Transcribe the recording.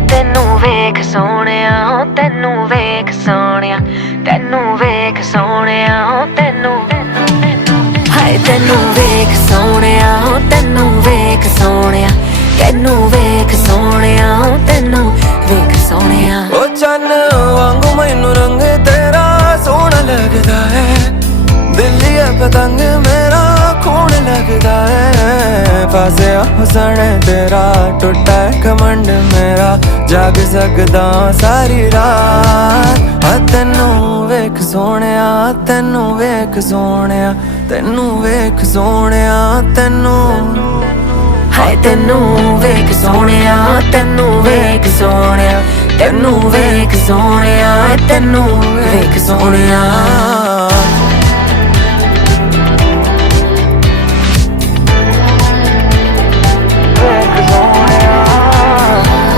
ਤੈਨੂੰ ਵੇਖ ਸੋਹਣਿਆ, ਤੈਨੂੰ ਵੇਖ ਸੋਹਣਿਆ, ਤੈਨੂੰ ਵੇਖ ਸੋਹਣਿਆ, ਤੈਨੂੰ ਹਾਏ ਤੈਨੂੰ ਵੇਖ ਸੋਹਣਿਆ, ਤੈਨੂੰ ਵੇਖ ਸੋਹਣਿਆ, ਤੈਨੂੰ ਵੇਖ ਸੋਹਣਿਆ, ਤੈਨੂੰ ਵੇਖ ਸੋਹਣਿਆ। ਉਹ ਚੰਨ ਵਾਂਗੂ ਮੈਨੂੰ ਰੰਗ ਤੇਰਾ ਸੋਹਣਾ ਲੱਗਦਾ ਹੈ, ਦਿੱਲੀ ਪਤੰਗ ਮੇਰਾ ਖੂਨ ਲੱਗਦਾ ਹੈ। ਫਸਿਆ ਹੁਸਨ ਤੇਰਾ ਟੁੱਟਾ ਘਮੰਡ ਮੇਰਾ, ਜਾਗ ਸਕਦਾ ਸਾਰੀ ਰਾਤ। ਤੈਨੂੰ ਵੇਖ ਸੋਹਣਿਆ, ਤੈਨੂੰ ਵੇਖ ਸੋਹਣਿਆ, ਤੈਨੂੰ ਵੇਖ ਸੋਹਣਿਆ, ਤੈਨੂੰ ਹਾਏ ਤੈਨੂੰ ਵੇਖ ਸੋਹਣਿਆ, ਤੈਨੂੰ ਵੇਖ ਸੋਹਣਿਆ, ਤੈਨੂੰ ਵੇਖ ਸੋਹਣਿਆ, ਤੈਨੂੰ ਵੇਖ ਸੋਹਣਿਆ।